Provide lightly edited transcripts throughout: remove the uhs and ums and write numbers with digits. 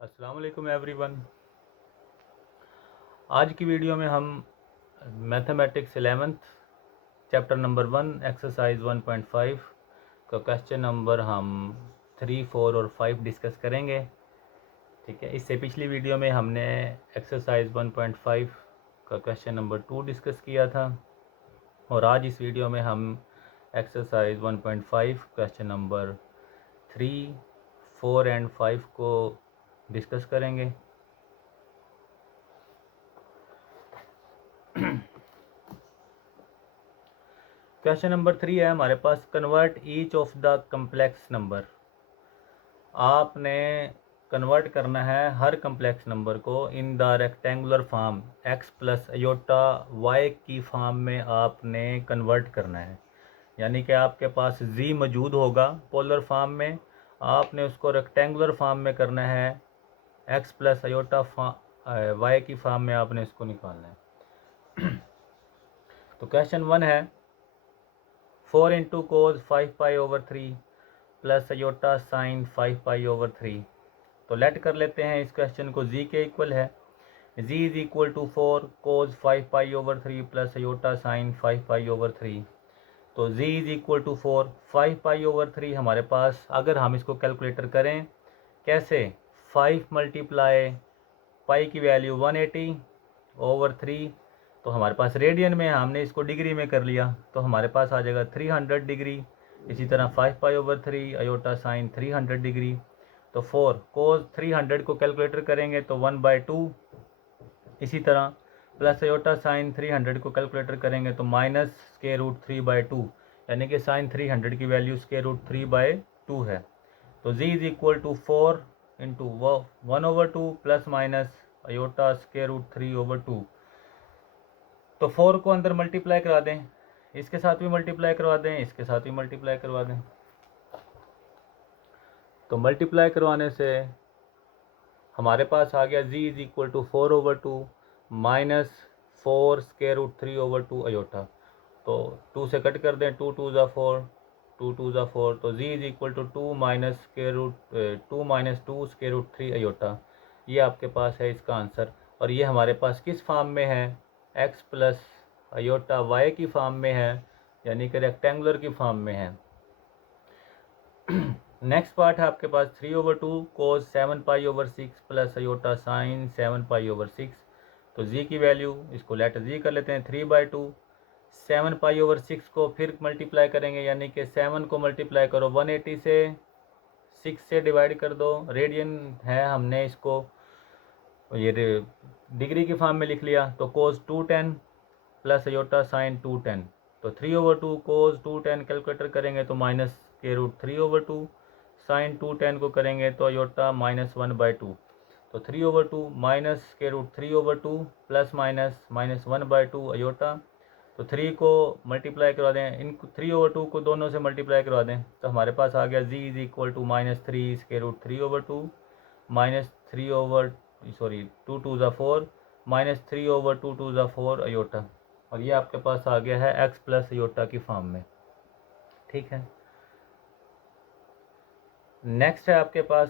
अस्सलाम वालेकुम एवरीवन। आज की वीडियो में हम mathematics 11th chapter number 1 exercise 1.5 का क्वेश्चन नंबर हम 3, 4 और 5 डिस्कस करेंगे। ठीक है, इससे पिछली वीडियो में हमने एक्सरसाइज 1.5 का क्वेश्चन नंबर 2 डिस्कस किया था और आज इस वीडियो में हम एक्सरसाइज 1.5 क्वेश्चन नंबर 3, 4 एंड 5 को डिस्कस करेंगे। क्वेश्चन नंबर 3 है हमारे पास, convert each of the complex number. आपने कन्वर्ट करना है हर कम्प्लेक्स नंबर को in the rectangular form x plus iota y की फॉर्म में आपने कन्वर्ट करना है। यानी कि आपके पास z मौजूद होगा पोलर फॉर्म में, आपने उसको रेक्टेंगुलर फॉर्म में करना है, x प्लस अयोटा y की फॉर्म में आपने इसको निकालना है। तो क्वेश्चन 1 है 4 इंटू कोज 5 pi over 3 plus iota sine 5 pi over 3। तो लेट कर लेते हैं इस क्वेश्चन को, z के इक्वल है, z is equal to 4 cos 5 pi over 3 plus iota sine 5 pi over 3। तो z is equal to 4, 5 pi over 3 हमारे पास, अगर हम इसको कैलकुलेटर करें कैसे, 5 मल्टीप्लाई पाई की वैल्यू 180 ओवर 3, तो हमारे पास रेडियन में, हमने इसको डिग्री में कर लिया तो हमारे पास आ जाएगा 300 डिग्री। इसी तरह 5 pi over 3 iota sign 300 degree. तो 4 कोस 300 को कैलकुलेटर करेंगे तो 1/2। इसी तरह प्लस अयोटा साइन 300 को कैलकुलेटर करेंगे तो माइनस स्क्वायर रूट 3/2, यानी कि साइन 300 की वैल्यू स्क्वायर रूट 3/2 है। तो z is equal to 4 into 1/2 plus minus iota square root 3/2। तो 4 को अंदर मल्टीप्लाई करा दें, इसके साथ भी मल्टीप्लाई करवा दें, इसके साथ भी मल्टीप्लाई करवा दें। तो मल्टीप्लाई करवाने से हमारे पास आ गया z is equal to 4/2 minus 4 square root 3/2 iota. तो 2 से कट कर दें, 2 2 ज़ा 4, 2 2 ज़ा 4। तो z is equal to 2 minus square root 2 minus 2 square root 3 iota. ये आपके पास है इसका आंसर। और ये हमारे पास किस फॉर्म में है, x प्लस अयोटा y की फॉर्म में है, यानी कि रेक्टेंगुलर की फॉर्म में है। नेक्स्ट पार्ट है आपके पास 3/2 कोस 7 pi over 6 plus iota sign 7 pi over 6। तो z की वैल्यू, इसको लेट z कर लेते हैं, 3/2 7 पाई ओवर 6 को फिर मल्टीप्लाई करेंगे, यानी कि 7 को मल्टीप्लाई करो 180 से, 6 से डिवाइड कर दो, रेडियन है, हमने इसको ये डिग्री की फॉर्म में लिख लिया। तो कोस 210 प्लस अयोटा साइन 210। तो 3/2 कोस 210 कैलकुलेटर करेंगे तो माइनस के रूट 3/2, साइन 210 को करेंगे तो अयोटा माइनस 1/2। तो 3/2 माइनस के root 3/2 plus minus minus 1/2 iota. तो 3 को मल्टीप्लाई करवा दें, इन 3/2 को दोनों से मल्टीप्लाई करवा दें तो हमारे पास आ गया z is equal to minus 3 के रूट 3/2 माइनस 2 2 ज़ा 4 माइनस 3/2 2 ज़ा 4 अयोटा। और ये आपके पास आ गया है x प्लस अयोटा की फॉर्म में। ठीक है, नेक्स्ट है आपके पास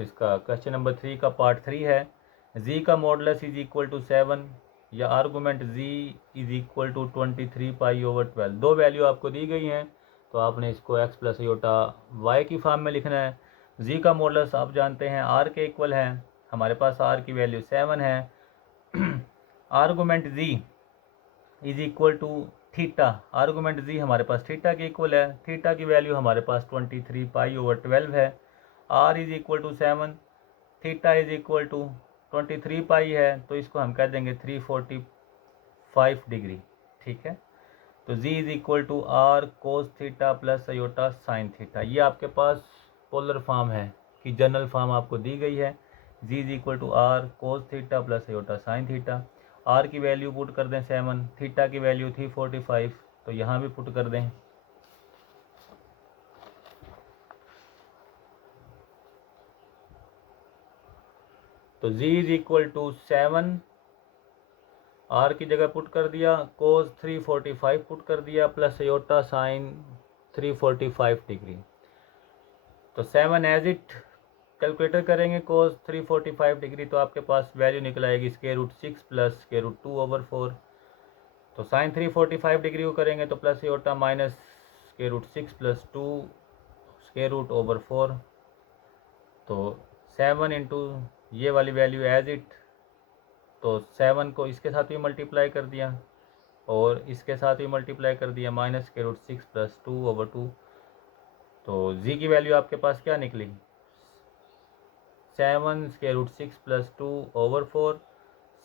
इसका क्वेश्चन नंबर 3 का पार्ट 3 है, z का मॉडुलस इज इक्वल टू 7 या argument z is equal to 23 pi over 12। दो वैल्यू आपको दी गई हैं तो आपने इसको x प्लस अयोटा y की फॉर्म में लिखना है। z का मॉडुलस आप जानते हैं r के इक्वल है, हमारे पास r की वैल्यू 7 है। Argument z is equal to theta, argument z हमारे पास थीटा के इक्वल है, थीटा की वैल्यू हमारे पास 23 पाई ओवर 12 है। r is equal to 7, theta is equal to 23 pi है, तो इसको हम कह देंगे 345 डिग्री। ठीक है, तो z is equal to r cos theta plus iota sine theta. ये आपके पास पोलर फॉर्म है कि जनरल फॉर्म आपको दी गई है, z is equal to r cos theta plus iota sine theta. r की वैल्यू पुट कर दें 7, थीटा की वैल्यू थी 45, तो यहाँ भी पुट कर दें। तो z is equal to 7, r की जगह पुट कर दिया, कोस 345 पुट कर दिया, प्लस अयोटा साइन 345 डिग्री। तो 7 एज इट कैलकुलेटर करेंगे कोस 345 डिग्री तो आपके पास वैल्यू निकल आएगी √6 प्लस √2/4। तो साइन 345 डिग्री को करेंगे तो प्लस होता माइनस √6 प्लस 2 √4। तो 7 इंटू ये वाली वैल्यू एज इट, तो 7 को इसके साथ भी मल्टीप्लाई कर दिया और इसके साथ भी मल्टीप्लाई कर दिया, माइनस √6 प्लस 2/2। तो जी की वैल्यू आपके पास क्या निकली, 7 प्लस 2/4,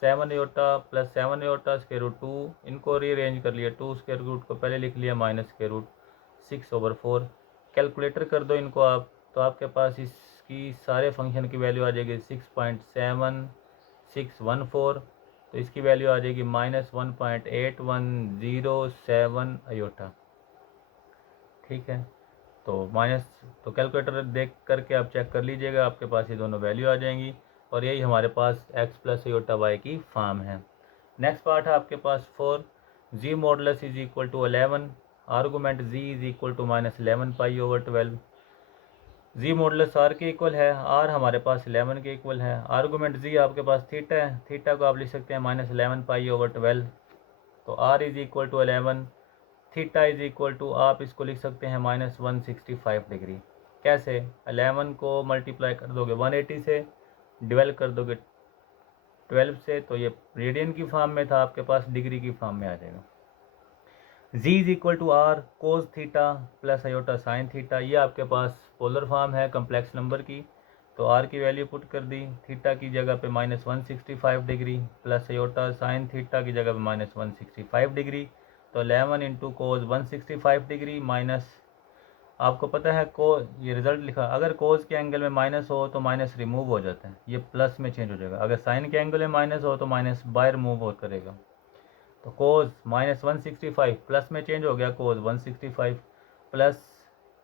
7 योटा प्लस 7 योटा √2, इनको रीअरेंज कर लिया, 2 स्क्वायर रूट को पहले लिख लिया माइनस √6/4। कैलकुलेटर कर दो इनको आप, तो आपके पास इसकी सारे फंक्शन की वैल्यू आ जाएगी 6.7614। तो इसकी वैल्यू आ जाएगी -1.8107 अयोटा। ठीक है, तो तो कैलकुलेटर देख करके आप चेक कर लीजिएगा, आपके पास ये दोनों वैल्यू आ जाएंगी और यही हमारे पास x प्लस अयोटा y की फॉर्म है। नेक्स्ट पार्ट है आपके पास 4, z modulus is equal to 11, argument z is equal to -11 π/12। Z modulus r के इक्वल है, r हमारे पास 11 के इक्वल है, आर्गूमेंट z आपके पास थीटा है, थीटा को आप लिख सकते हैं -11 π/12। तो r is equal to 11, theta is equal to आप इसको लिख सकते हैं -165 डिग्री। कैसे, 11 को मल्टीप्लाई कर दोगे 180 से, डिवाइड कर दोगे 12 से, तो ये रेडियन की फॉर्म में था, आपके पास डिग्री की फॉर्म में आ जाएगा। z is equal to r cos theta plus iota sine theta, ये आपके पास पोलर फॉर्म है कम्प्लेक्स नंबर की। तो r की वैल्यू पुट कर दी, थीटा की जगह पे -165 degree plus iota sine theta की जगह पे -165 डिग्री। तो 11 इंटू कोज 165 डिग्री माइनस, आपको पता है को ये रिजल्ट लिखा, अगर कोज के एंगल में माइनस हो तो माइनस रिमूव हो जाता है, ये प्लस में चेंज हो जाएगा। अगर साइन के एंगल में माइनस हो तो माइनस बाय रिमूव हो करेगा। तो कोज -165 प्लस में चेंज हो गया, कोज 165 प्लस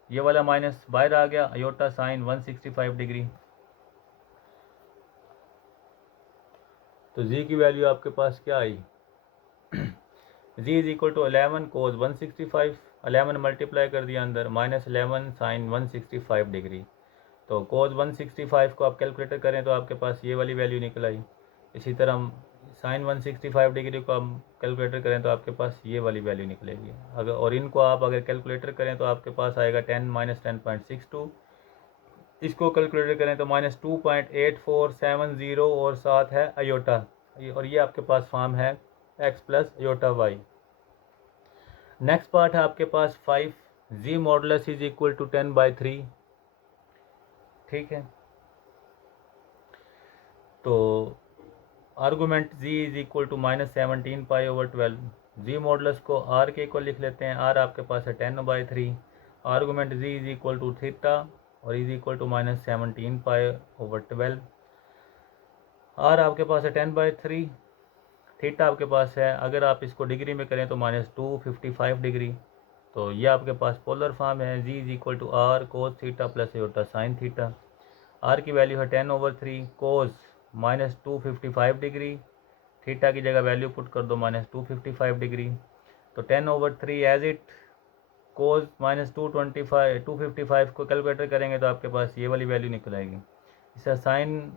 ये वाला माइनस बाहर आ गया, अयोटा साइन 165 डिग्री। तो जी की वैल्यू आपके पास क्या आई, z is equal to 11 cos 165, 11 multiply कर दिया अंदर, -11 साइन 165 डिग्री। तो कोज 165 को आप कैलकुलेटर करें तो आपके पास ये वाली वैल्यू निकल आई। इसी तरह साइन 165 डिग्री को आप कैलकुलेटर करें तो आपके पास ये वाली वैल्यू निकलेगी। अगर और इनको आप अगर कैलकुलेटर करें तो आपके पास आएगा 10 -10.62, इसको कैलकुलेटर करें तो -2.8470 और साथ है अयोटा, और ये आपके पास फॉर्म है x plus iota y। Next part है आपके पास 5, z modulus is equal to 10/3। ठीक है, तो argument z is equal to -17 π/12, z modulus को r के इक्वल लिख लेते हैं, r आपके पास है 10/3, argument z is equal to theta और इज इक्वल टू -17 π/12, r आपके पास है 10/3, थीटा आपके पास है, अगर आप इसको डिग्री में करें तो -255 डिग्री। तो ये आपके पास पोलर फॉर्म है, z is equal to r cos theta plus iota sine theta. R की वैल्यू है 10/3 कोस -255 डिग्री, थीटा की जगह वैल्यू पुट कर दो -255 डिग्री। तो 10/3 एज इट, कोस -255 को कैलकुलेटर करेंगे तो आपके पास ये वाली वैल्यू निकल आएगी। इसे साइन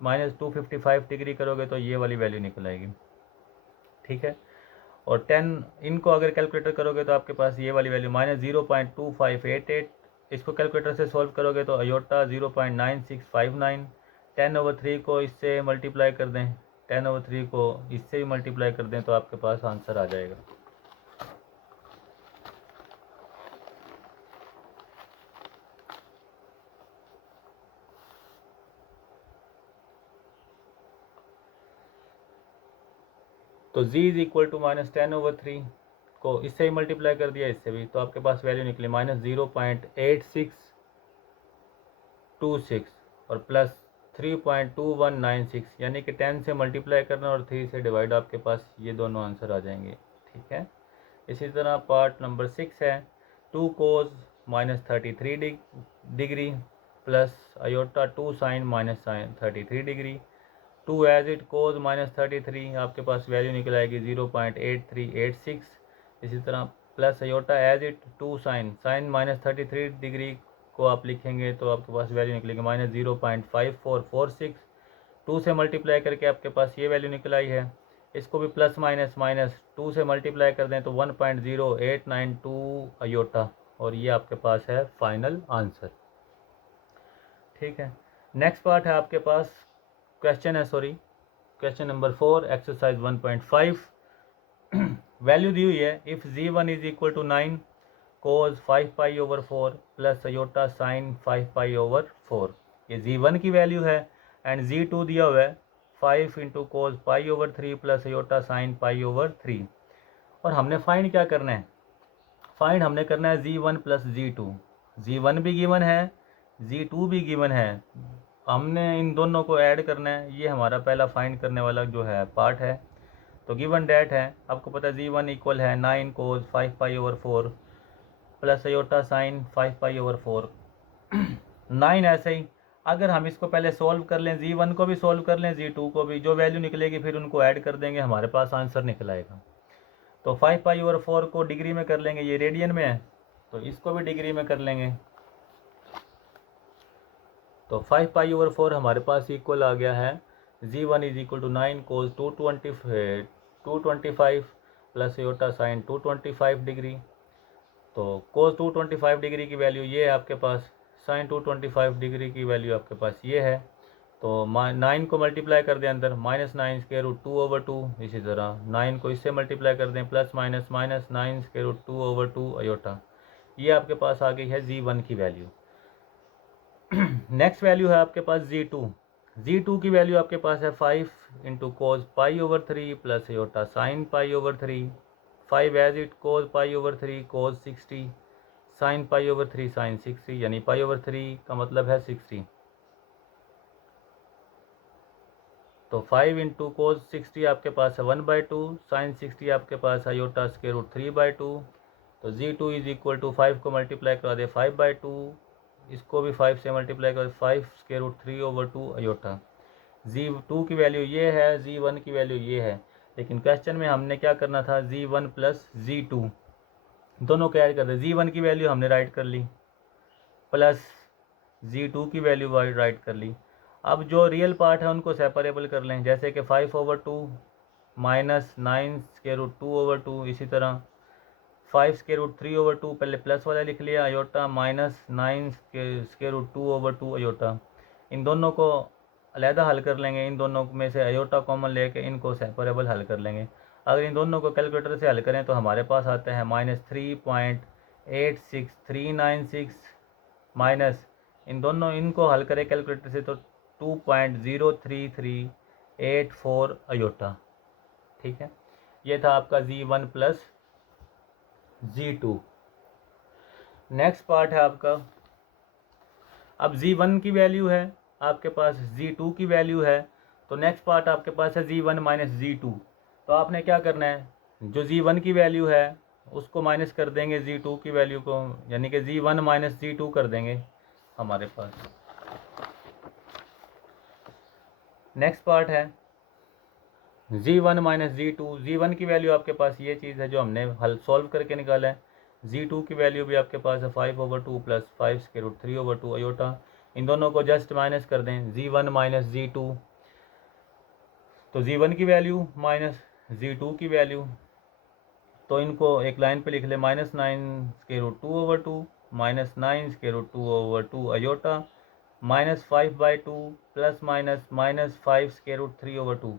-255 डिग्री करोगे तो ये वाली वैल्यू निकल आएगी। ठीक है, और 10 इनको अगर कैलकुलेटर करोगे तो आपके पास ये वाली वैल्यू -0.2588, इसको कैलकुलेटर से सॉल्व करोगे तो अयोटा 0.9659। 10/3 को इससे मल्टीप्लाई कर दें, 10/3 को इससे भी मल्टीप्लाई कर दें तो आपके पास आंसर आ जाएगा। तो z इज इक्वल टू -10/3 को इससे ही मल्टीप्लाई कर दिया, इससे भी, तो आपके पास वैल्यू निकली -0.8626 और प्लस 3.2196, यानी कि 10 से मल्टीप्लाई करना और 3 से डिवाइड, आपके पास ये दोनों आंसर आ जाएंगे। ठीक है, इसी तरह पार्ट नंबर 6 है 2 cos -33 degree plus iota 2 sine -33 degree. 2 as it cos -33, आपके पास वैल्यू निकल आएगी 0.8386। इसी तरह plus iota as it 2 sine -33 degree को आप लिखेंगे तो आपके पास वैल्यू निकलेगी -0.5446। 2 से मल्टीप्लाई करके आपके पास ये वैल्यू निकल आई है। इसको भी प्लस माइनस माइनस 2 से मल्टीप्लाई कर दें तो 1.0892 अयोटा, और ये आपके पास है फाइनल आंसर। ठीक है, नेक्स्ट पार्ट है आपके पास, क्वेश्चन नंबर 4 एक्सरसाइज 1.5। वैल्यू दी हुई है, if z1 is equal to 9 cos 5 pi over 4 plus iota sine 5 pi over 4। ये z1 की वैल्यू है, एंड z2 दिया हुआ है 5 into cos pi over 3 plus iota sine pi over 3। और हमने फाइंड क्या करना है, फाइंड हमने करना है z1 प्लस z2। z1 भी गिवन है, z2 भी गिवन है, हमने इन दोनों को ऐड करना है। ये हमारा पहला फाइंड करने वाला जो है पार्ट है। तो गिवन डेट है, आपको पता है z1 इक्वल है 9 कोस 5 pi over 4 plus iota sine 5 pi over 4। 9 ऐसे ही, अगर हम इसको पहले सोल्व कर लें, z1 को भी सोल्व कर लें, z2 को भी, जो वैल्यू निकलेगी फिर उनको ऐड कर देंगे, हमारे पास आंसर निकल आएगा। तो 5 पाई ओवर 4 को डिग्री में कर लेंगे, ये रेडियन में है तो इसको भी डिग्री में कर लेंगे। तो 5 पाई ओवर 4 हमारे पास इक्वल आ गया है z1 is equal to 9 cos 225 plus iota sine 225 degree. तो कोस 225 डिग्री की वैल्यू ये है आपके पास, साइन 225 डिग्री की वैल्यू आपके पास ये है। तो 9 को मल्टीप्लाई कर दें अंदर, -9 स्क्वायर रूट 2/2। इसी तरह 9 को इससे मल्टीप्लाई कर दें, plus minus minus 9 square root 2/2 iota. ये आपके पास आ गई है z1 की वैल्यू। नेक्स्ट वैल्यू है आपके पास z2। z2 की वैल्यू आपके पास है 5 into cos pi over 3 plus iota sine pi over 3। 5 as it, cos pi over 3 cos 60, sine pi over 3 sine 60, यानी पाई ओवर 3 का मतलब है 60। तो 5 इंटू कोस 60 आपके पास है 1/2, साइन 60 आपके पास है अयोटा स्क्वायर रूट 3/2। तो z2 इज इक्वल टू 5 को मल्टीप्लाई करा दे 5/2, इसको भी 5 से मल्टीप्लाई कर 5 स्क्वायर रूट 3/2 अयोटा। z2 की वैल्यू ये है, z1 की वैल्यू ये है, लेकिन क्वेश्चन में हमने क्या करना था, z1 प्लस z2 दोनों को ऐड कर दे। z1 की वैल्यू हमने राइट कर ली, प्लस z2 की वैल्यू राइट कर ली। अब जो रियल पार्ट है उनको सेपरेबल कर लें, जैसे कि 5/2 माइनस 9 स्क्वायर रूट 2/2। इसी तरह 5 स्क्वायर रूट 3/2 पहले प्लस वाला लिख लिया iota, minus 9 square root 2/2 iota. इन दोनों को अलहदा हल कर लेंगे, इन दोनों में से अयोटा कॉमन लेके इनको सेपरेबल हल कर लेंगे। अगर इन दोनों को कैलकुलेटर से हल करें तो हमारे पास आता है -3.86396, माइनस इन दोनों, इनको हल करें कैलकुलेटर से तो 2.03384 अयोटा। ठीक है, ये था आपका z1 plus z2। Next part है आपका, अब z1 की वैल्यू है आपके पास, z2 की वैल्यू है, तो नेक्स्ट पार्ट आपके पास है z1 माइनस z2। तो आपने क्या करना है, जो z1 की वैल्यू है उसको माइनस कर देंगे z2 की वैल्यू को, यानी कि z1 माइनस z2 कर देंगे हमारे पास। नेक्स्ट पार्ट है z1 माइनस z2। z1 की वैल्यू आपके पास ये चीज़ है जो हमने हल सॉल्व करके निकाला है। z2 की वैल्यू भी आपके पास है 5/2 प्लस 5 स्क्वायर रूट 3/2 अयोटा। इन दोनों को जस्ट माइनस कर दें, z1 माइनस z2, तो z1 की वैल्यू माइनस z2 की वैल्यू, तो इनको एक लाइन पे लिख ले, -9 square root 2/2 minus 9 square root 2/2 iota, -5/2 plus minus -5 square root 3/2।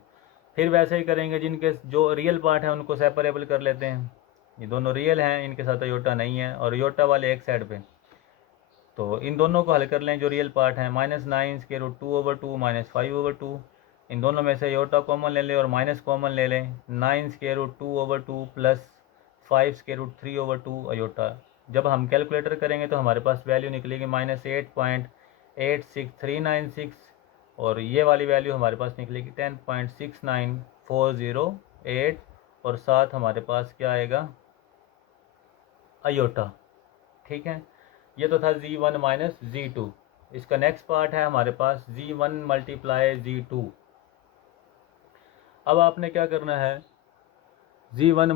फिर वैसे ही करेंगे, जिनके जो रियल पार्ट है उनको सेपरेबल कर लेते हैं। ये दोनों रियल हैं, इनके साथ अयोटा नहीं है, और अयोटा वाले एक साइड पे, तो इन दोनों को हल कर लें जो रियल पार्ट है। -9 स्क्वायर रूट 2/2 माइनस 5/2, इन दोनों में से अयोटा कॉमन ले लें और माइनस कॉमन ले लें, 9 square root 2/2 plus 5 square root 3/2 iota. जब हम कैलकुलेटर करेंगे तो हमारे पास वैल्यू निकलेगी -8.86396, और ये वाली वैल्यू हमारे पास निकलेगी 10.69408, और साथ हमारे पास क्या आएगा, अयोटा। ठीक है, ये तो था z1 माइनस z2। इसका नेक्स्ट पार्ट है हमारे पास z1 मल्टीप्लाई z2। अब आपने क्या करना है, z1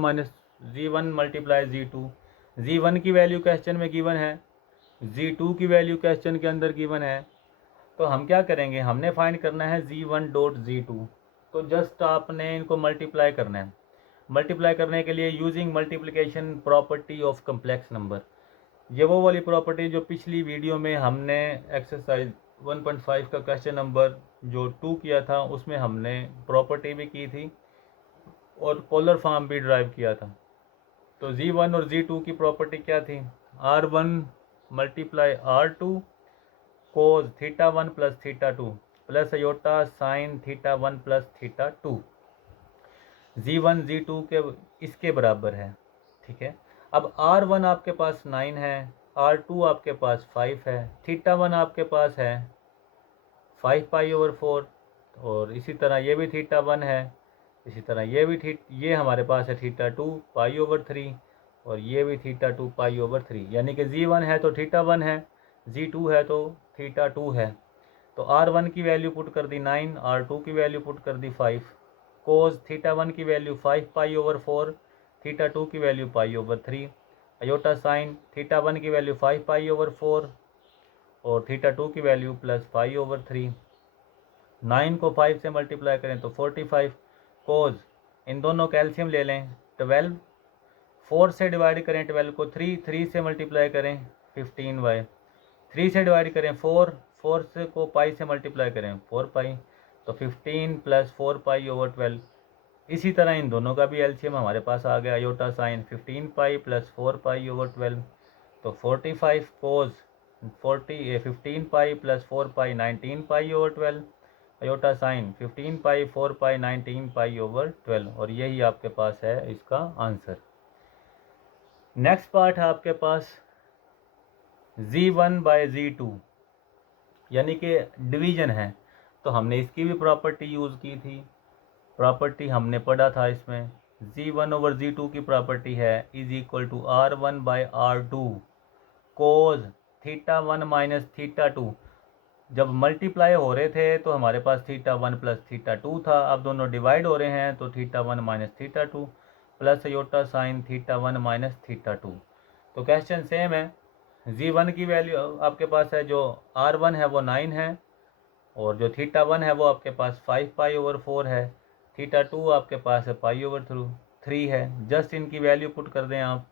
मल्टीप्लाई z2। z1 की वैल्यू क्वेश्चन में गिवन है Z2 की वैल्यू क्वेश्चन के अंदर गिवन है, तो हम क्या करेंगे, हमने फाइंड करना है Z1 डॉट Z2। तो जस्ट आपने इनको मल्टीप्लाई करना है। मल्टीप्लाई करने के लिए using multiplication property of complex number, ये वो वाली प्रॉपर्टी जो पिछली वीडियो में हमने एक्सरसाइज 1.5 का क्वेश्चन नंबर जो 2 किया था उसमें हमने प्रॉपर्टी भी की थी और पोलर फॉर्म भी ड्राइव किया था। तो Z1 और Z2 की प्रॉपर्टी क्या थी, R1 multiply R2 cos θ1 plus θ2 plus iota sine θ1 plus θ2। Z1 Z2 के इसके बराबर है, ठीक है। अब R1 आपके पास 9 है, R2 आपके पास 5 है, θ1 आपके पास है 5 पाई ओवर 4, और इसी तरह ये भी θ1 है, इसी तरह ये हमारे पास है θ2 पाई ओवर 3, और ये भी θ2 पाई ओवर 3। यानी कि Z1 है तो θ1 है, Z2 है तो θ2 है। तो R1 की वैल्यू पुट कर दी 9, R2 की वैल्यू पुट कर दी 5, कोज θ1 की वैल्यू 5 पाई ओवर 4, θ2 की value pi over 3, iota sine θ1 की वैल्यू 5 पाई ओवर 4 और θ2 की वैल्यू प्लस पाई ओवर 3। 9 को 5 से मल्टीप्लाई करें तो 45, कोज इन दोनों कैल्शियम ले लें 12, 4 से डिवाइड करें 12 को 3 से मल्टीप्लाई करें 15y, 3 से डिवाइड करें 4 से को पाई से मल्टीप्लाई करें 4 पाई, तो 15 प्लस 4 पाई ओवर 12। इसी तरह इन दोनों का भी एलसीएम हमारे पास आ गया, aorta sign 15 pi plus 4 pi over 12, तो 45 कोज 15 पाई प्लस 4 पाई 19 पाई ओवर 12, अयोटा साइन 15 पाई 4 पाई 19 पाई ओवर 12, और यही आपके पास है इसका आंसर। नेक्स्ट पार्ट है आपके पास Z1 बाय Z2, यानी कि डिवीजन है, तो हमने इसकी भी प्रॉपर्टी यूज़ की थी। प्रॉपर्टी हमने पढ़ा था इसमें, Z1 ओवर Z2 की प्रॉपर्टी है is equal to R1 by R2 cos θ1 minus θ2। जब मल्टीप्लाई हो रहे थे तो हमारे पास θ1 प्लस θ2 था, अब दोनों डिवाइड हो रहे हैं तो θ1 minus θ2 plus iota sine θ1 minus θ2। तो क्वेश्चन सेम है, Z1 की वैल्यू आपके पास है, जो R1 है वो 9 है, और जो θ1 है वो आपके पास 5 पाई ओवर 4 है, θ2 आपके पास है पाई ओवर 3 है। जस्ट इनकी वैल्यू पुट कर दें आप,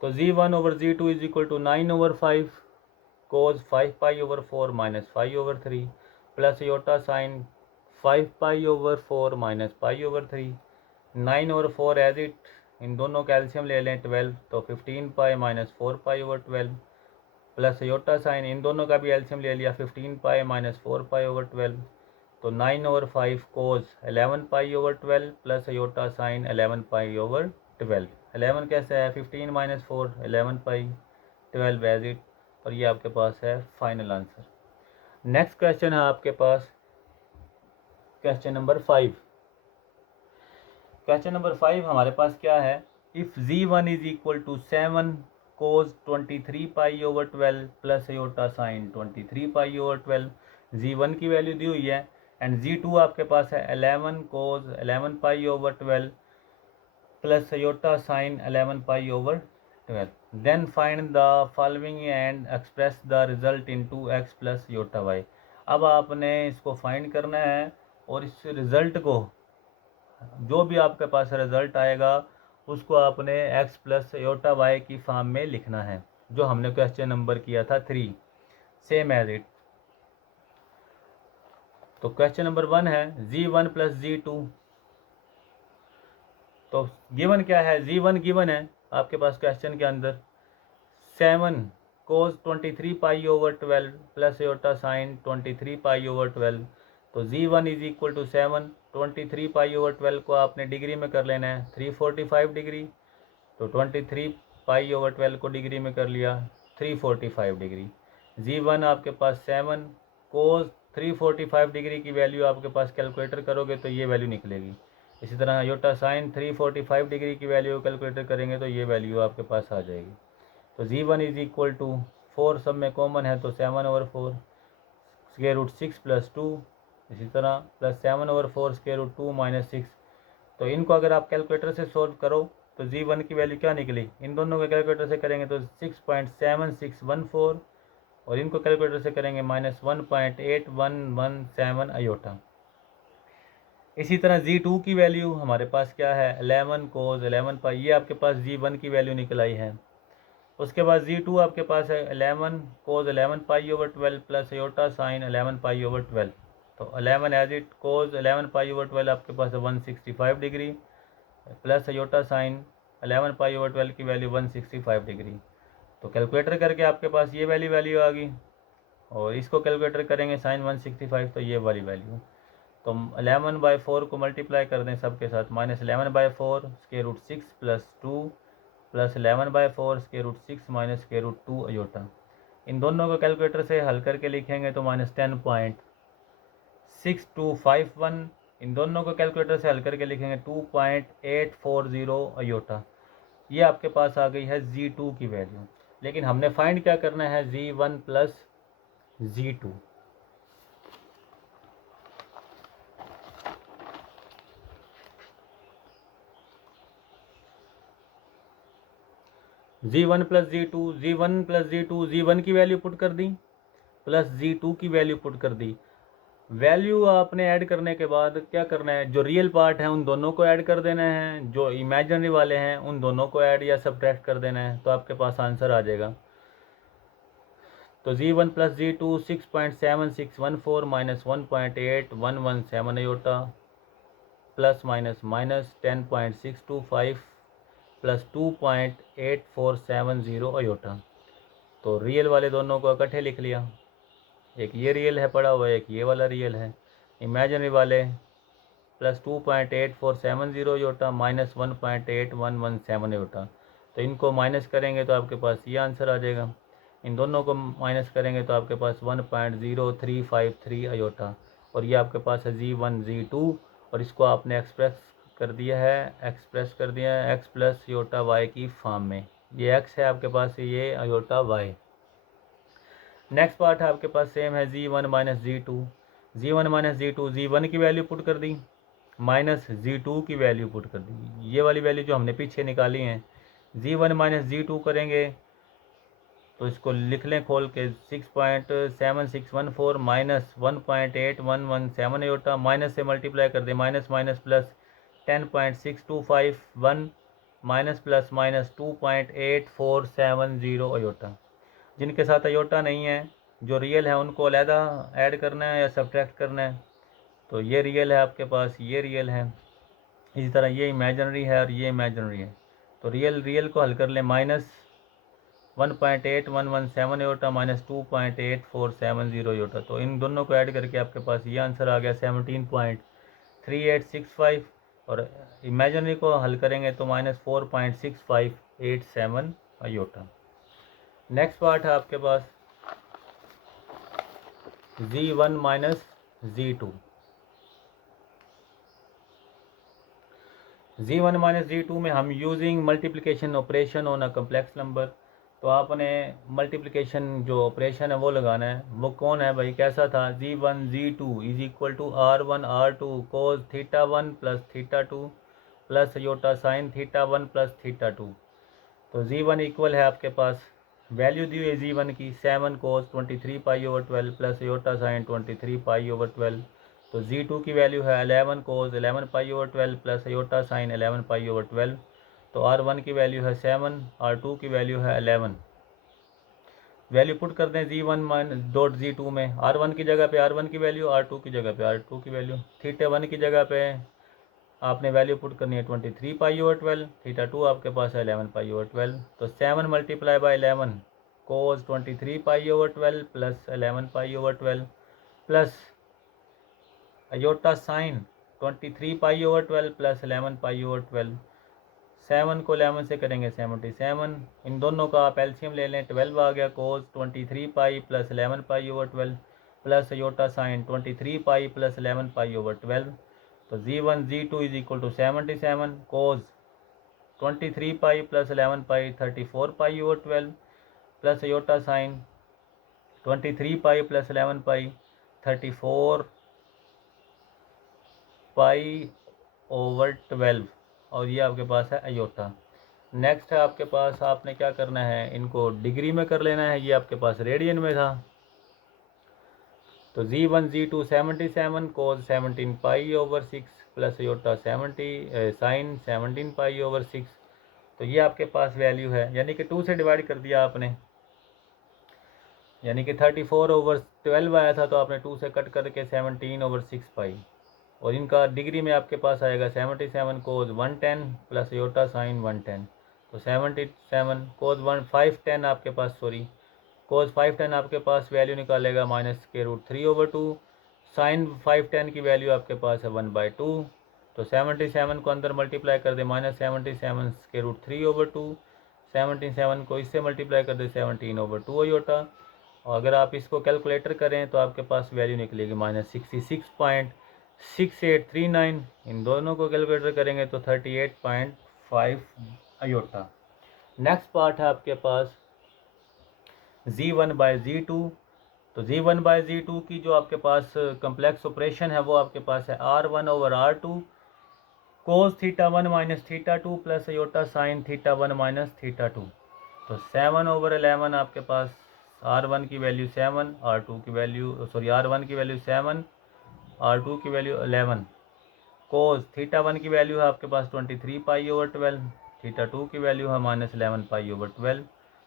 तो Z1 over Z2 is equal to 9 over 5 cos 5 pi over 4 minus 5 over 3 plus iota sine 5 pi over 4 minus pi over 3, 9 over 4 as it, इन दोनों कैल्शियम ले लें 12, तो 15 pi minus 4 pi over 12 plus iota sine इन दोनों का भी एल्शियम ले लिया 15 पाई माइनस 4 पाई ओवर 12, तो 9 ओवर 5 कोज 11 pi over 12 plus iota sine 11 pi over 12। 11 कैसे है, 15 माइनस 4 11 पाई 12 एज इट, और ये आपके पास है फाइनल आंसर। नेक्स्ट क्वेश्चन है आपके पास क्वेश्चन नंबर 5। क्वेश्चन नंबर 5 हमारे पास क्या है, if Z1 is equal to 7 cos 23 pi over 12 plus iota sine 23 pi over 12, Z1 की वैल्यू दी हुई है, एंड Z2 आपके पास है 11 cos 11 pi over 12 plus iota sine 11 pi over 12, then find the following and express the result into x plus iota y। अब आपने इसको फाइंड करना है, और इस रिज़ल्ट को, जो भी आपके पास रिज़ल्ट आएगा उसको आपने x प्लस अयोटा y की फॉर्म में लिखना है, जो हमने क्वेश्चन नंबर किया था 3, सेम एज इट। तो क्वेश्चन नंबर 1 है Z1 प्लस Z2, तो गिवन क्या है, Z1 गिवन है आपके पास क्वेश्चन के अंदर 7 cos 23 pi over 12 plus iota sine 23 pi over 12, तो Z1 is equal to 7, 23 pi over 12 को आपने डिग्री में कर लेना है 345 डिग्री, तो 23 पाई ओवर 12 को डिग्री में कर लिया 345 डिग्री। Z1 आपके पास 7 कोस 345 डिग्री की वैल्यू आपके पास कैलकुलेटर करोगे तो ये वैल्यू निकलेगी। इसी तरह अयोटा साइन 345 डिग्री की वैल्यू कैलकुलेटर करेंगे तो ये वैल्यू आपके पास आ जाएगी। तो Z1 इज इक्वल टू 4 सब में कॉमन है तो 7 ओवर 4, स्क्वायर रूट 6 प्लस 2, इसी तरह प्लस 7/4 स्क्वायर रूट 2 माइनस 6। तो इनको अगर आप कैलकुलेटर से सोल्व करो तो g1 की वैल्यू क्या निकली, इन दोनों को कैलकुलेटर से करेंगे तो 6.7614, और इनको कैलकुलेटर से करेंगे -1.8117 अयोटा। इसी तरह g2 की वैल्यू हमारे पास क्या है, 11 cos 11 पाई, ये आपके पास g1 की वैल्यू निकल आई है। उसके बाद g2 आपके पास है 11 cos 11 pi over 12 plus iota sine 11 pi over 12। तो 11 as it cos 11 pi over 12 आपके पास है 165 degree, plus iota sine 11 pi over 12 की वैल्यू 165 डिग्री। तो कैलकुलेटर करके आपके पास ये वैल्यू आ गई, और इसको कैलकुलेटर करेंगे साइन 165, तो ये वाली वैल्यू। तो 11/4 को मल्टीप्लाई कर दें सबके साथ, -11/4 square root 6 plus 2 plus 11/4 square root 6 minus square root 2 iota. इन दोनों को कैलकुलेटर से हल करके लिखेंगे तो -10.6251, इन दोनों को कैलकुलेटर से हल करके लिखेंगे 2.840 अयोटा। ये आपके पास आ गई है g2 की वैल्यू। लेकिन हमने फाइंड क्या करना है, g1 plus g2। g1 plus g2, g1 plus g2, g1 की वैल्यू पुट कर दी प्लस g2 की वैल्यू पुट कर दी। वैल्यू आपने ऐड करने के बाद क्या करना है, जो रियल पार्ट है उन दोनों को ऐड कर देना है, जो इमेजिनरी वाले हैं उन दोनों को ऐड या सब्ट्रैक्ट कर देना है, तो आपके पास आंसर आ जाएगा। तो g1 plus g2 6.7614 minus 1.8117 iota plus minus minus 10.625 plus 2.8470 iota. तो रियल वाले दोनों को इकट्ठे लिख लिया, एक ये रियल है पड़ा हुआ, एक ये वाला रियल है। इमेजिनरी वाले प्लस 2.8470 अयोटा माइनस 1.8117 अयोटा। तो इनको माइनस करेंगे तो आपके पास ये आंसर आ जाएगा। इन दोनों को माइनस करेंगे तो आपके पास 1.0353 अयोटा, और ये आपके पास है g1 g2, और इसको आपने एक्सप्रेस कर दिया है x प्लस अयोटा y की फॉर्म में। ये x है आपके पास, ये अयोटा y। नेक्स्ट पार्ट है आपके पास सेम है g1 माइनस g2, g1 की वैल्यू पुट कर दी माइनस g2 की वैल्यू पुट कर दी, ये वाली वैल्यू जो हमने पीछे निकाली है। g1 माइनस g2 करेंगे तो इसको लिख लें खोल के 6.7614 माइनस 1.8117 अयोटा, माइनस से मल्टीप्लाई कर दे, minus minus plus 10.6251 minus plus minus 2.8470 iota. जिनके साथ अयोटा नहीं है, जो रियल है उनको अलहदा ऐड करना है या सब्ट्रैक्ट करना है। तो ये रियल है आपके पास, ये रियल है, इसी तरह ये इमेजिनरी है और ये इमेजिनरी है। तो रियल को हल कर लें, माइनस 1.8117 अयोटा माइनस 2.8470 अयोटा। तो इन दोनों को ऐड करके आपके पास ये आंसर आ गया 17.3865, और इमेजिनरी को हल करेंगे तो -4.6587 अयोटा। नेक्स्ट पार्ट है आपके पास g1 minus g2। g1 minus g2 में हम using multiplication operation on a complex number. तो आपने मल्टीप्लिकेशन जो ऑपरेशन है वो लगाना है। वो कौन है भाई, कैसा था, g1 g2 is equal to r1 r2 cos θ1 plus θ2 plus iota sine θ1 plus θ2। तो g1 इक्वल है आपके पास, वैल्यू दी हुई g1 की 7 cos 23 pi over 12 plus iota sine 23 pi over 12। तो g2 की वैल्यू है 11 cos 11 pi over 12 plus iota sine 11 pi over 12। तो r1 की वैल्यू है 7, r2 की वैल्यू है 11। वैल्यू पुट कर दें g1 डॉट g2 में, r1 की जगह पे r1 की वैल्यू, r2 की जगह पे r2 की वैल्यू। θ1 की जगह पे आपने वैल्यू पुट करनी है 23 पाई ओवर 12, θ2 आपके पास है 11 पाई ओवर 12। तो 7 multiply by 11 cos 23 pi over 12 plus 11 pi over 12 plus iota sine 23 pi over 12 plus 11 pi over 12। 7 को 11 से करेंगे 77, इन दोनों का आप एलसीएम ले लें, 12 आ गया, cos 23 pi plus 11 pi over 12 plus iota sine 23 pi plus 11 pi over 12। तो g1 g2 is equal to 77 cos 23 pi plus 11 pi 34 pi over 12 plus iota sine 23 pi plus 11 pi 34 π/12 और ये आपके पास है आयोटा। नेक्स्ट है आपके पास, आपने क्या करना है, इनको डिग्री में कर लेना है। ये आपके पास रेडियन में था, तो Z1 Z2 77 cos 17 π/6 plus iota 70 sign 17 π/6। तो ये आपके पास वैल्यू है, यानी कि 2 से डिवाइड कर दिया आपने, यानी कि 34/12 आया था, तो आपने 2 से कट करके 17/6 पाई, और इनका डिग्री में आपके पास आएगा 77 कोस 110 प्लस आयोटा साइन 110। तो 77 कोस 510 आपके पास, सॉरी कोस 510 आपके पास वैल्यू निकालेगा -√3/2। साइन 510 की वैल्यू आपके पास है 1/2। तो 77 को अंदर मल्टीप्लाई कर दे, -77 √3/2। 77 को इससे मल्टीप्लाई कर दे 17/2 आयोटा। और अगर आप इसको कैलकुलेटर करें तो आपके पास वैल्यू निकलेगी -66.6839। इन दोनों को कैलकुलेटर करेंगे तो 38.5 आयोटा। नेक्स्ट पार्ट है आपके पास Z1/Z2। तो Z1/Z2 की जो आपके पास कम्प्लेक्स ऑपरेशन है वो आपके पास है R1/R2 cos θ1 minus θ2 plus iota sine θ1 minus θ2। तो 7/11 आपके पास R1 की वैल्यू 7, R2 की वैल्यू R1 की वैल्यू 7, R2 की वैल्यू 11। कोस θ1 की वैल्यू है आपके पास 23 π/12, θ2 की वैल्यू है -11 π/12।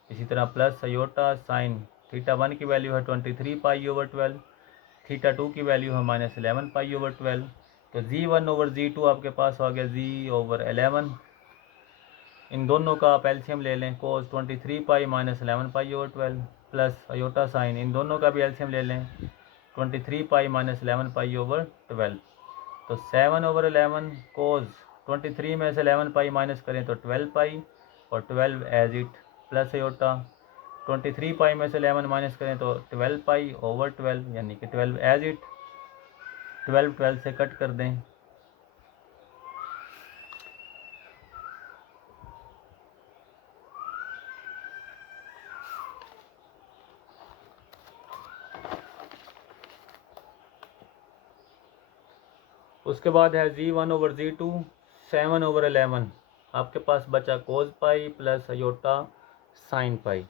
इसी तरह प्लस आयोटा साइन θ1 की वैल्यू है 23 π/12, θ2 की वैल्यू है -11 π/12। तो Z1/Z2 आपके पास आ गया Z/11। इन दोनों का आप एलसीएम ले लें, कोस 23 पाई -11 π/12 प्लस आयोटा साइन, इन दोनों का भी एलसीएम ले लें, 23 पाई -11 π/12। तो 7/11 कोस 23 में से 11 पाई माइनस करें तो 12 पाई, और 12 एज इट प्लस आयोटा। 23 पाई में से 11 माइनस करें तो 12 पाई/12, यानी कि 12 एज इट। 12 से कट कर दें, उसके बाद है Z1/Z2 7/11। आपके पास बचा cos pi plus iota sine pi.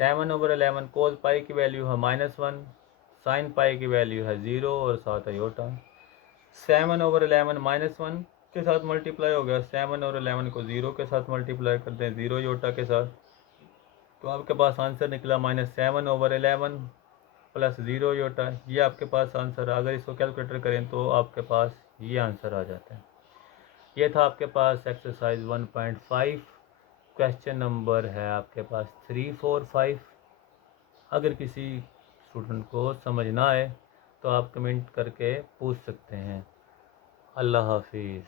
7/11 cos pi की वैल्यू है -1, साइन पाई की वैल्यू है 0 और साथ आयोटा। 7/11 -1 के साथ मल्टीप्लाई हो गया, 7/11 को 0 के साथ मल्टीप्लाई कर दें, 0 आयोटा के साथ, तो आपके पास आंसर निकला -7/11 प्लस 0 आयोटा। ये आपके पास आंसर, अगर इसको कैलकुलेटर करें तो आपके पास ये आंसर आ जाता है। ये था आपके पास एक्सरसाइज 1.5। क्वेश्चन नंबर है आपके पास 3, 4, 5। अगर किसी स्टूडेंट को समझ ना आए तो आप कमेंट करके पूछ सकते हैं। अल्लाह हाफिज़।